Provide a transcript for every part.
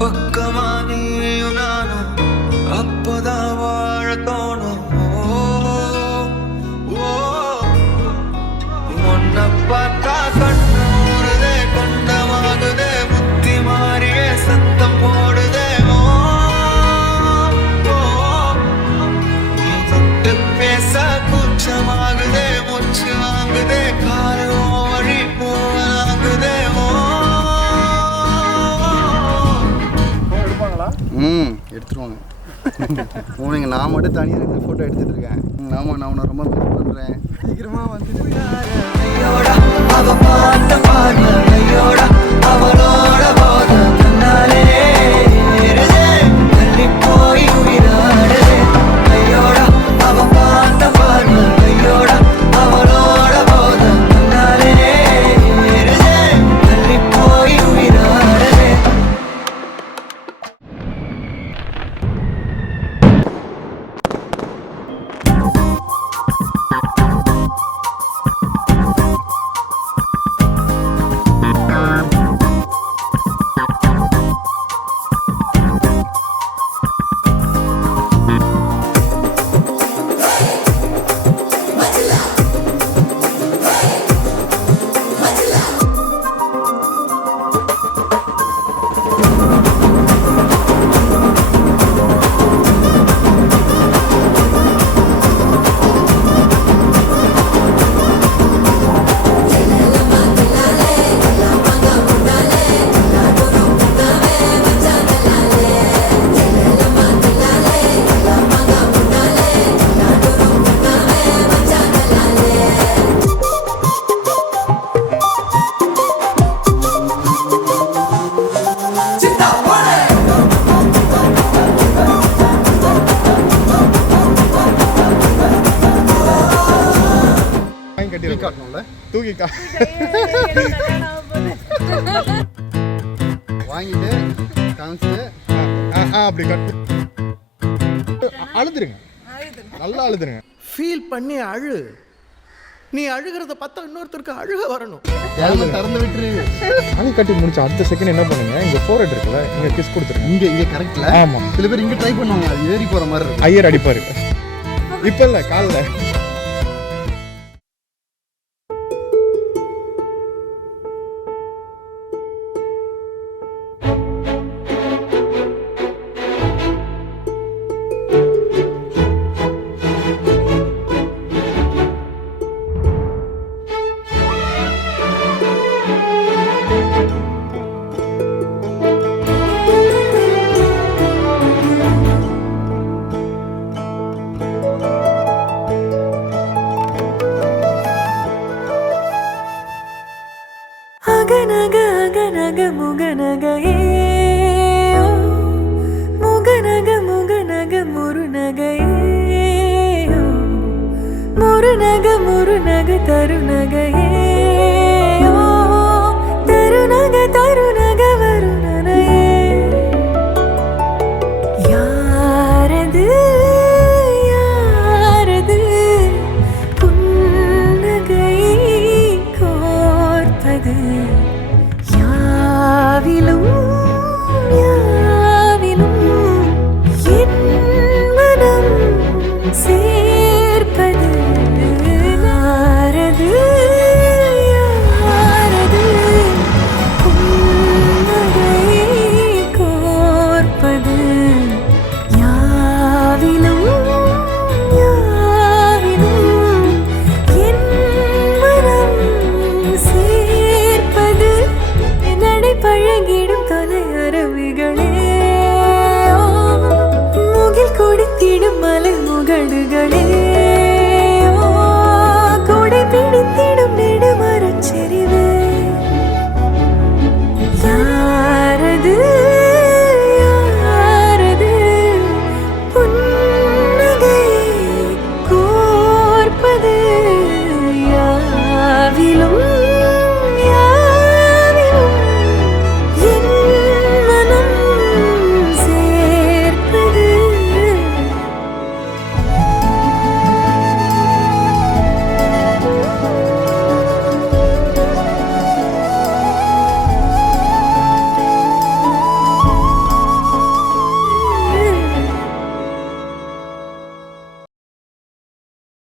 பக்கமா நீயும் நானும் அப்பதான் வாழ தோணும். உன்னை பார்த்தா கண்ணூருதே, கொண்டமாகுதே, புத்தி மாறியே சத்தம் போடுதே. தொட்டு பேச கூச்சமாகுதே, மூச்சு வாங்குதே, காலம் வழி போகலாகுதே. எடுத்துருவாங்க. உனக்கு நான் மட்டும் தனியாக இருக்கிற ஃபோட்டோ எடுத்துகிட்டு இருக்கேன். ஆமாம், நான் உன்னை ரொம்ப மிஸ் பண்ணுறேன். சீக்கிரமாக வந்து அவளோட போத தன்னாலே தள்ளி போய் உயிராடுதே. ஐயோட அவ பார்த்த பார்வை, ஐயோட அவளோட போத தன்னாலே தள்ளி போய் உயிராடுதே. தூக்கி வாங்கிட்டு காமிச்சிட்டு அப்படி கட்டு அழுதுருங்க, நல்லா அழுதுருங்க. ஃபீல் பண்ணி அழு. நீ அழுகிறத பார்த்தா இன்னொருத்தருக்கு அழுக வரணும். திறந்து விட்டுருங்க. சாமி கட்டி முடிச்ச அடுத்த செகண்ட் என்ன பண்ணுங்க, இங்க ஃபோர்ஹெட் இருக்குல்ல, இங்க கிஸ் கொடுத்துருங்க. இங்க கரெக்ட்ல. ஆமா, சில பேர் இங்க ட்ரை பண்ணுவாங்க, அது ஏறி போற மாதிரி இருக்கு. ஐயர் அடிப்பாரு. இப்ப இல்ல, கால்ல. அகநக அகநக முகநகையே, முகநக முகநக முருநகையே, முருநக முருநக தருநகையே, தருநக தருநக வருணனையே. யாரது யாரது புன்னகை கோர்ப்பது? யாவிலும் யாவிலும் என் மனம் சேர்ப்பது. யாரது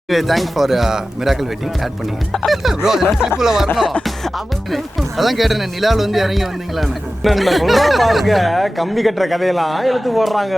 thanks for miracle wedding add பண்ணீங்க ப்ரோ ஸ்லிப்பில் வரணும் அதான் கேட்டேன் நிலாவில் வந்து இறங்கி வந்தீங்களான்னு பாருங்க கம்பி கட்டுற கதையெல்லாம் எடுத்து போடுறாங்க